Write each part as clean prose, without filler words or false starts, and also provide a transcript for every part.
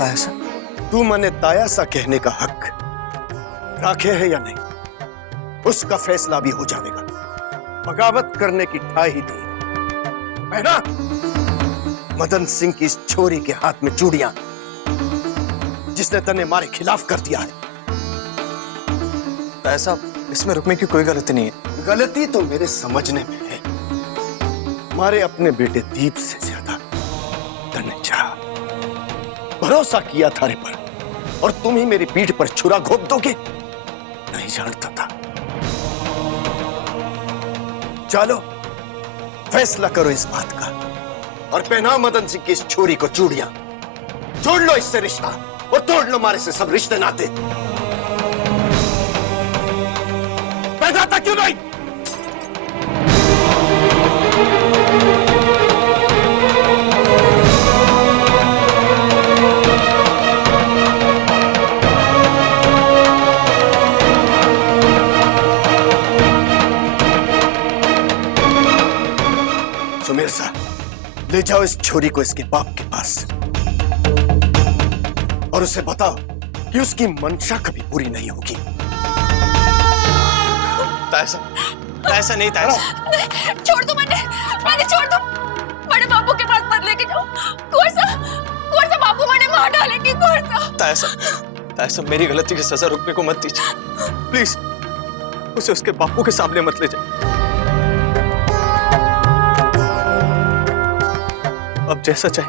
ताया सा? तू मने ताया सा कहने का हक राखे है या नहीं, उसका फैसला भी हो जाएगा। बगावत करने की ठाई ही नहीं है ना? मदन सिंह की इस छोरी के हाथ में चूड़ियां, जिसने तने मारे खिलाफ कर दिया है। ताया साहब, इसमें रुकने की कोई गलती नहीं है। गलती तो मेरे समझने में है। मारे अपने बेटे दीप से ज्यादा तने चाहा, भरोसा किया थारे पर, और तुम ही मेरी पीठ पर छुरा घोंप दोगे, नहीं जानता था। चलो फैसला करो इस बात का, और पहना मदन सिंह की इस छोरी को चूड़ियां। जोड़ लो इससे रिश्ता और तोड़ लो मारे से सब रिश्ते नाते। पैदा था क्यों नहीं? सुमेर साहब, ले जाओ इस छोरी को इसके बाप के पास और उसे बताओ कि उसकी मंशा कभी पूरी नहीं होगी। ऐसा नहीं ताया साहब। छोड़ दो मैंने छोड़ दो। बड़े बाबू के पास मत लेके जाओ। कोर्सा बाबू मैंने मार डालेंगे। कोर्सा ताया साहब, मेरी गलती की सजा रुकने को मत दीजिए प्लीज। उसे उसके बापू के सामने मत ले जाए। अब जैसा चाहे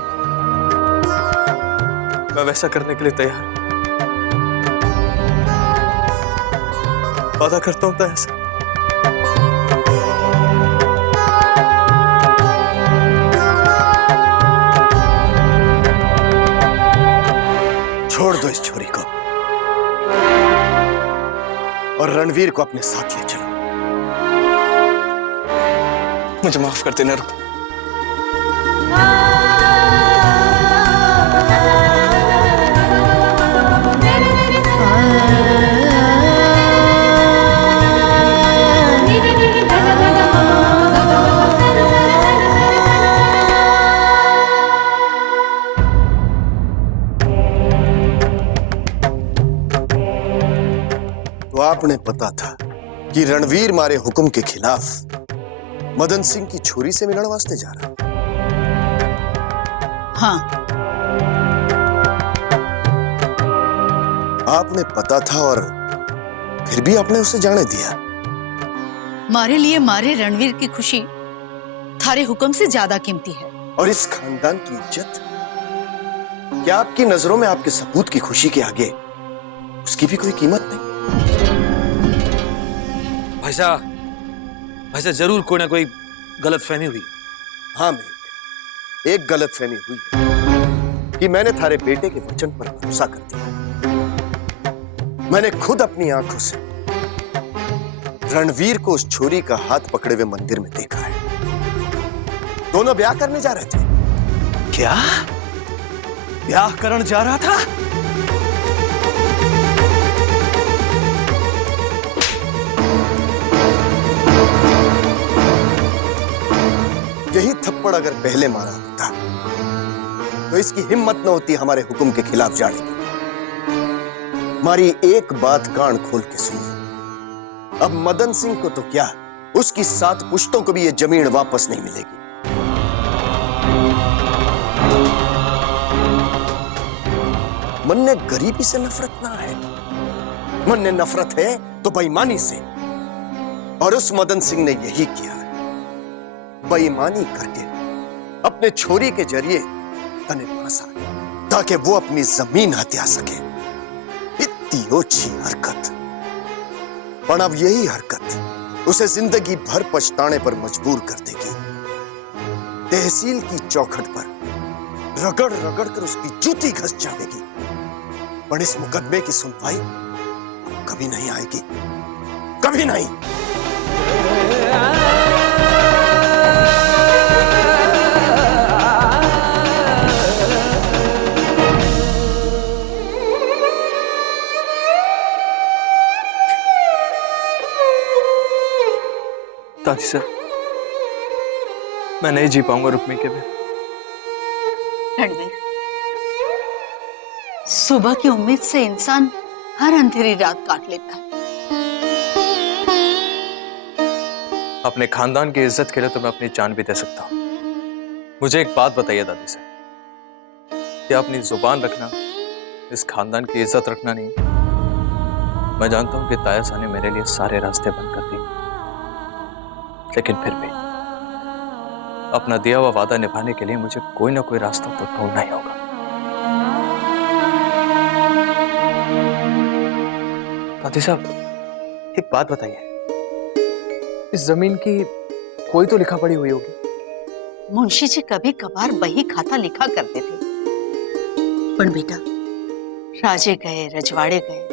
मैं वैसा करने के लिए तैयार। वादा करता हूं ताया साहब। छोड़ दो इस छोरी को और रणवीर को अपने साथ ले चलो। मुझे माफ कर देना। रुक, तो आपने पता था कि रणवीर मारे हुक्म के खिलाफ मदन सिंह की छोरी से मिलने वास्ते जा रहा। हाँ, आपने पता था और फिर भी आपने उसे जाने दिया। मारे लिए मारे रणवीर की खुशी थारे हुक्म से ज्यादा कीमती है। और इस खानदान की इज्जत, क्या आपकी नजरों में आपके सपूत की खुशी के आगे उसकी भी कोई कीमत नहीं? भाई साहब जरूर कोई ना कोई गलतफहमी हुई। हाँ मेघ, एक गलतफहमी हुई है कि मैंने थारे बेटे के वचन पर भरोसा कर दिया। मैंने खुद अपनी आंखों से रणवीर को उस छोरी का हाथ पकड़े हुए मंदिर में देखा है। दोनों ब्याह करने जा रहे थे। क्या ब्याह करण जा रहा था? यही थप्पड़ अगर पहले मारा होता तो इसकी हिम्मत न होती हमारे हुक्म के खिलाफ जाने की। हमारी एक बात कान खोल के सुनो, अब मदन सिंह को तो क्या, उसकी 7 पुश्तों को भी ये जमीन वापस नहीं मिलेगी। मन ने गरीबी से नफरत ना है, मन ने नफरत है तो बेईमानी से, और उस मदन सिंह ने यही किया। बेईमानी करके अपने छोरी के जरिए तने फंसा ताकि वो अपनी जमीन हत्या सके। इतनी ओछी हरकत, पर अब यही हरकत उसे जिंदगी भर पछताने पर मजबूर कर देगी। तहसील की चौखट पर रगड़ रगड़ कर उसकी जूती घस जाएगी, पर इस मुकदमे की सुनवाई अब कभी नहीं आएगी, कभी नहीं। दादी सर, मैं नहीं जी पाऊंगा रुक्मी के बिना। रणवीर, सुबह की उम्मीद से इंसान हर अंधेरी रात काट लेता है। अपने खानदान की इज्जत के लिए तो मैं अपनी जान भी दे सकता हूँ। मुझे एक बात बताइए दादी से, क्या अपनी जुबान रखना इस खानदान की इज्जत रखना नहीं? मैं जानता हूं कि तायसा ने मेरे लिए सारे रास्ते बंद कर दिए, लेकिन फिर भी अपना दिया हुआ वादा निभाने के लिए मुझे कोई ना कोई रास्ता तो ढूंढना ही होगा। दादी साहब, एक बात बताइए, इस जमीन की कोई तो लिखा पढ़ी हुई होगी। मुंशी जी कभी कभार बही खाता लिखा करते थे, पर बेटा राजे गए, रजवाड़े गए,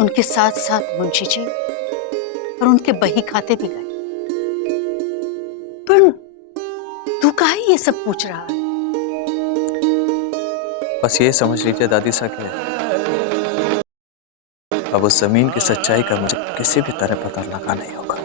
उनके साथ साथ मुंशी जी और उनके बही खाते भी गए। पर तू काहे ये सब पूछ रहा है? बस ये समझ लीजिए दादी साहब कि अब उस जमीन की सच्चाई का मुझे किसी भी तरह पता लगाना ही होगा।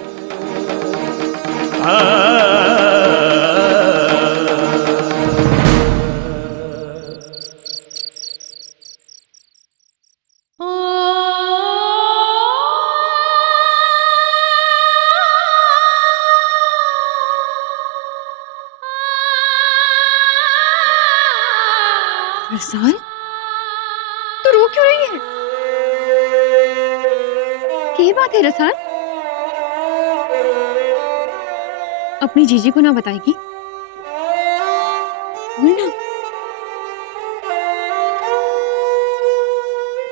रसान, तू रो क्यों रही है? क्या बात है रसान? अपनी जीजी को ना बताएगी? बोल ना।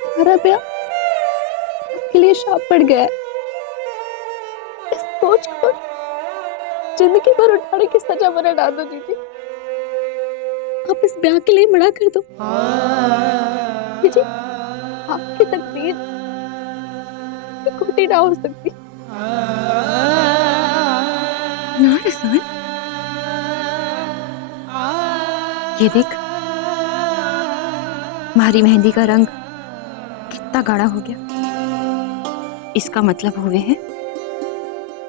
हमारा ब्याह के लिए शाप पड़ गया है। इस बोझ को जिंदगी भर उठाने की सजा बना डाल दो दीदी। आप इस ब्याह के लिए मना कर दो दीदी। आपकी तकदीर खोटी ना हो सकती। ना रसान, ये देख, हमारी मेहंदी का रंग कितना गाढ़ा हो गया। इसका मतलब हुए है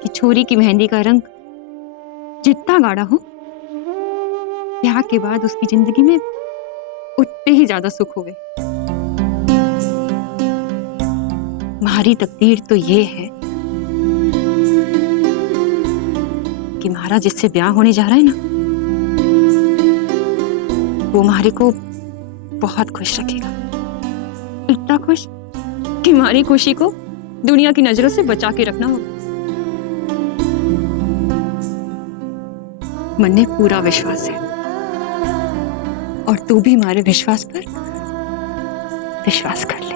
कि छोरी की मेहंदी का रंग जितना गाढ़ा हो, ब्याह के बाद उसकी जिंदगी में उतने ही ज्यादा सुख हुए। हमारी तकदीर तो ये है कि हमारा जिससे ब्याह होने जा रहा है ना, वो हमारे को बहुत खुश रखेगा। इतना खुश कि हमारी खुशी को दुनिया की नजरों से बचा के रखना होगा। मन में पूरा विश्वास है, और तू भी हमारे विश्वास पर विश्वास कर ले।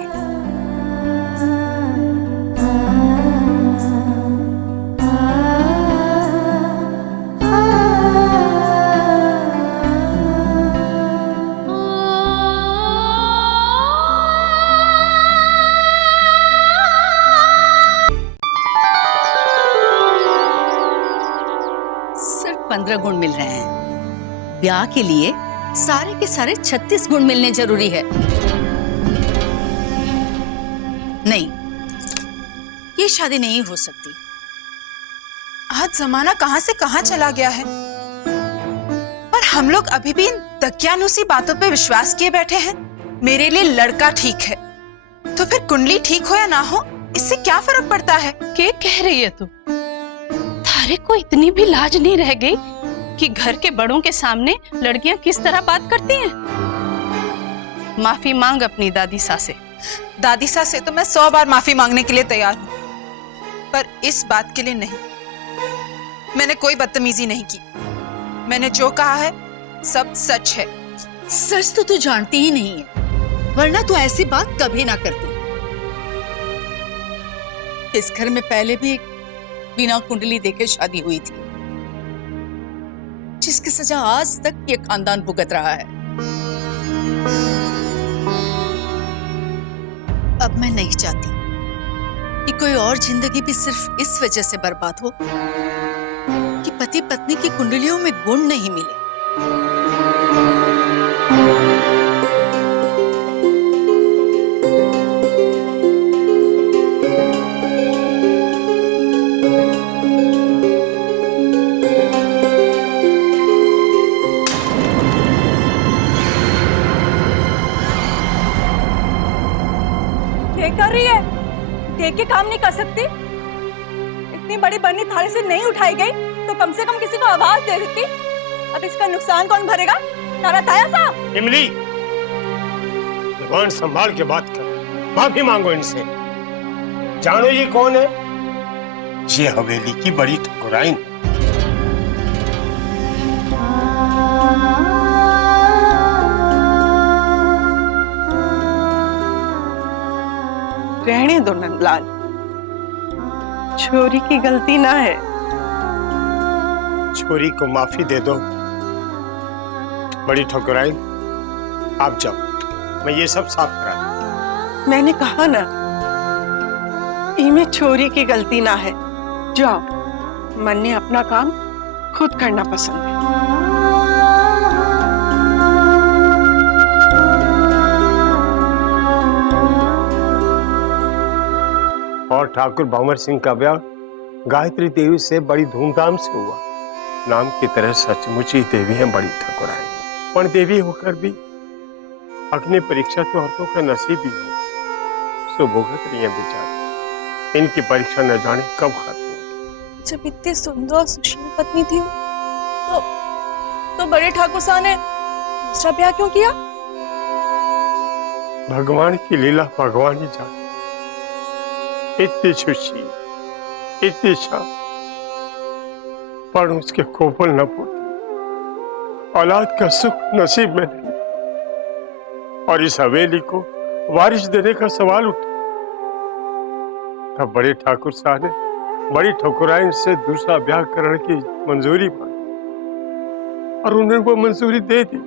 सिर्फ 15 गुण मिल रहे हैं। ब्याह के लिए सारे के सारे 36 गुण मिलने जरूरी है। नहीं, ये शादी नहीं हो सकती। आज जमाना कहां से कहां चला गया है, और हम लोग अभी भी इन दकियानूसी बातों पे विश्वास किए बैठे हैं। मेरे लिए लड़का ठीक है, तो फिर कुंडली ठीक हो या ना हो, इससे क्या फर्क पड़ता है? क्या कह रही है तू? थारे को इतनी भी लाज नहीं रह गई कि घर के बड़ों के सामने लड़कियां किस तरह बात करती हैं? माफी मांग अपनी दादी सा से। दादी सा से तो मैं 100 बार माफी मांगने के लिए तैयार हूँ, पर इस बात के लिए नहीं। मैंने कोई बदतमीजी नहीं की। मैंने जो कहा है सब सच है। सच तो तू जानती ही नहीं है, वरना तू ऐसी बात कभी ना करती। इस घर में पहले भी एक बिना कुंडली देके शादी हुई थी, जिसकी सजा आज तक ये खानदान भुगत रहा है। अब मैं नहीं चाहती कि कोई और जिंदगी भी सिर्फ इस वजह से बर्बाद हो कि पति पत्नी की कुंडलियों में गुण नहीं मिले। कर रही है? देख के काम नहीं कर सकती? इतनी बड़ी बन्नी थाली से नहीं उठाई गई तो कम से कम किसी को आवाज दे देती। अब इसका नुकसान कौन भरेगा? तारा ताया साहब। इमली, जबान संभाल के बात कर, माफी मांगो इनसे। जानो ये कौन है? ये हवेली की बड़ी ठकुराइन। रहने दो नंदलाल, छोरी की गलती ना है। छोरी को माफी दे दो। बड़ी ठकुराइन, आप जाओ, मैं ये सब साफ करा दूं। मैंने कहा ना, इनमें छोरी की गलती ना है। जाओ, मन ने अपना काम खुद करना पसंद है। और ठाकुर भंवर सिंह का ब्याह गायत्री देवी से बड़ी धूमधाम से हुआ। नाम की तरह सचमुच ही देवी है बड़ी ठकुराइन। पर देवी होकर भी अग्नि परीक्षा तो औरतों का नसीब ही हो, सो भुगत रही है बेचारी। इनकी परीक्षा न जाने कब खत्म होगी। जब इतनी सुंदर और सुशील पत्नी थी तो बड़े ठाकुर साहब ने दूसरा ब्याह क्यों किया? भगवान की लीला भगवान ही जाने। इतनी सुशील, इतनी शान, पर उसके कोपल न फूटी। औलाद का सुख नसीब में नहीं, और इस हवेली को वारिस देने का सवाल उठा। तब बड़े ठाकुर साहब ने बड़ी ठकुराइन से दूसरा ब्याह करने की मंजूरी मांगी और उन्हें वो मंजूरी दे दी।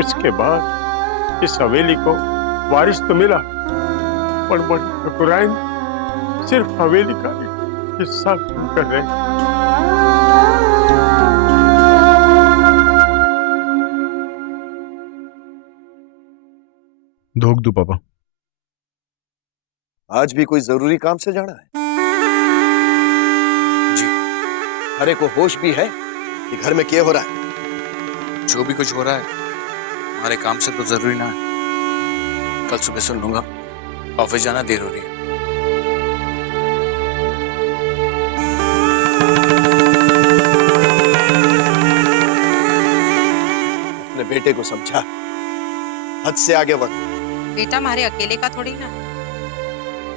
उसके बाद इस हवेली को वारिस तो मिला, पर बड़ी ठकुराइन सिर्फ हवेली का हिस्सा कर रहे। धोख दो पापा। आज भी कोई जरूरी काम से जाना है? जी। अरे को होश भी है कि घर में क्या हो रहा है? जो भी कुछ हो रहा है हमारे काम से तो जरूरी ना है। कल सुबह सुन लूंगा। ऑफिस जाना देर हो रही है। अपने बेटे को समझा, हद से आगे बढ़। बेटा हमारे अकेले का थोड़ी ना,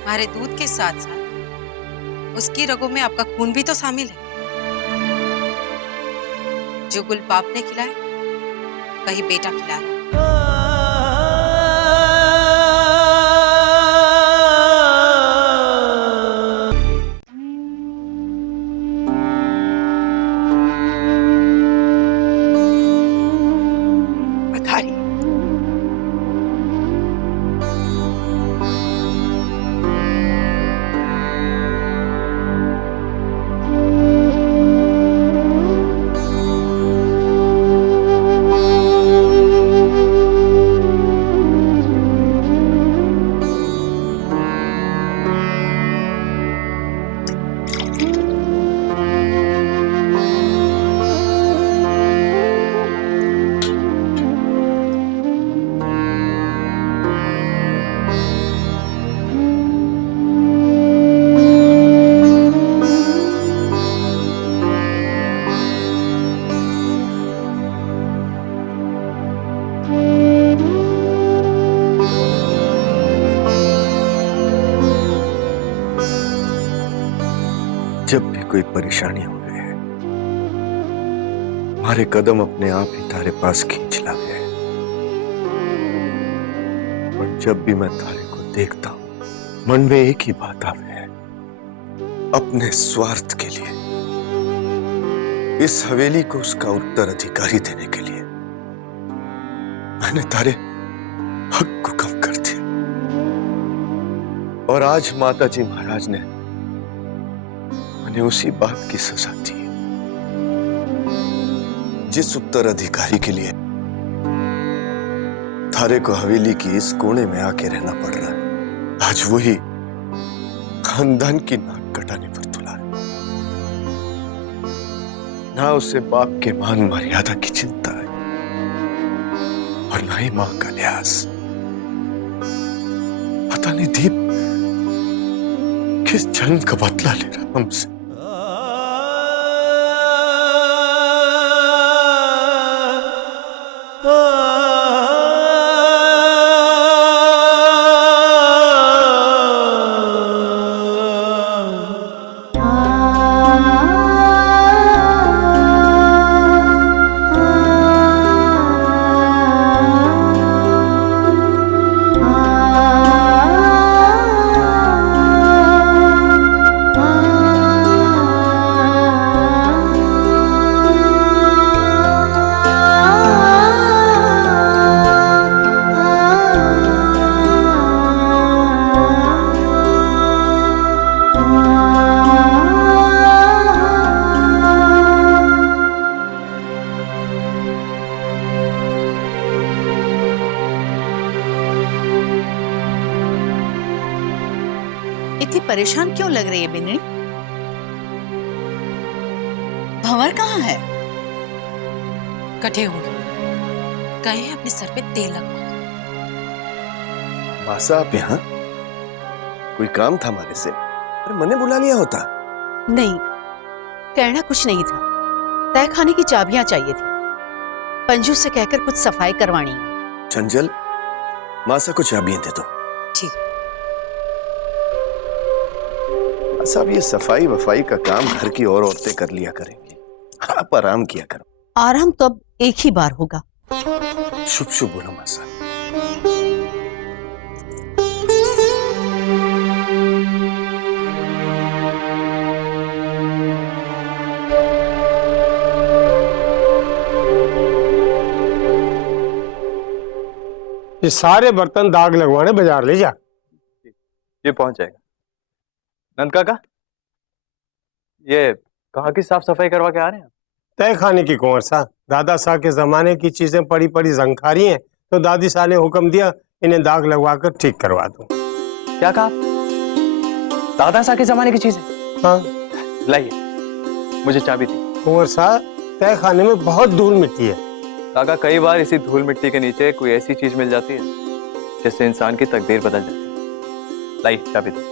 हमारे दूध के साथ साथ उसकी रगों में आपका खून भी तो शामिल है। जो गुल बाप ने खिलाए वही बेटा खिला रहा है। जब भी कोई परेशानी हो गई है, हमारे कदम अपने आप ही तारे पास खींच ला गए। और जब भी मैं तारे को देखता हूं, मन में एक ही बात आवे है, अपने स्वार्थ के लिए, इस हवेली को उसका उत्तराधिकारी देने के लिए मैंने तारे हक को कम कर दिया। और आज माताजी महाराज ने मैंने उसी बात की सजा दी जिस उत्तराधिकारी के लिए थारे को हवेली की इस कोने में आके रहना पड़ रहा है। आज वही खानदान की नाक कटाने पर तुला है। ना उसे बाप के मान मर्यादा की चिंता है और ना ही मां का लिहाज। पता नहीं दीप किस जन्म का बदला ले रहा हमसे। इतनी परेशान क्यों लग रही है बिन्नी? भंवर कहाँ है? कटे होंगे, गए हैं अपने सर पे तेल लगवा। मासा आप यहाँ? कोई काम था हमारे से? अरे मैंने बुला लिया होता। नहीं, कहना कुछ नहीं था। तय खाने की चाबियां चाहिए थी। पंजू से कहकर कुछ सफाई करवानी है। चंचल, मासा को चाबियां दे दो। ठीक। सब ये सफाई वफाई का काम घर की और औरतें कर लिया करेंगी, आप आराम किया करो। आराम तो अब एक ही बार होगा। शुभ शुभ बोलो मासा। ये सारे बर्तन दाग लगवाने बाजार ले जा। ये पहुंच जाएगा। नंद काका, ये कहाँ की साफ सफाई करवा के आ रहे हैं? तय खाने की कुंवर सा, दादा साह के जमाने की चीजें पड़ी पड़ी जंखारी हैं, तो दादी साह ने हुक्म दिया इन्हें दाग लगवाकर ठीक करवा दूं। क्या कहा? दादा साह के जमाने की चीजें? हाँ। लाइए, मुझे चाबी दी। कुंवर सा, तय खाने में बहुत धूल मिट्टी है। काका, कई बार इसी धूल मिट्टी के नीचे कोई ऐसी चीज मिल जाती है जिससे इंसान की तकदीर बदल जाती है। लाइए, चाबी दी।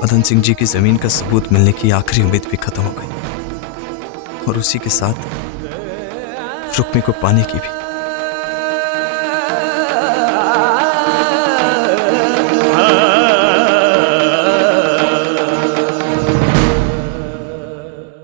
मदन सिंह जी की जमीन का सबूत मिलने की आखिरी उम्मीद भी खत्म हो गई और उसी के साथ रुक्मी को पाने की भी।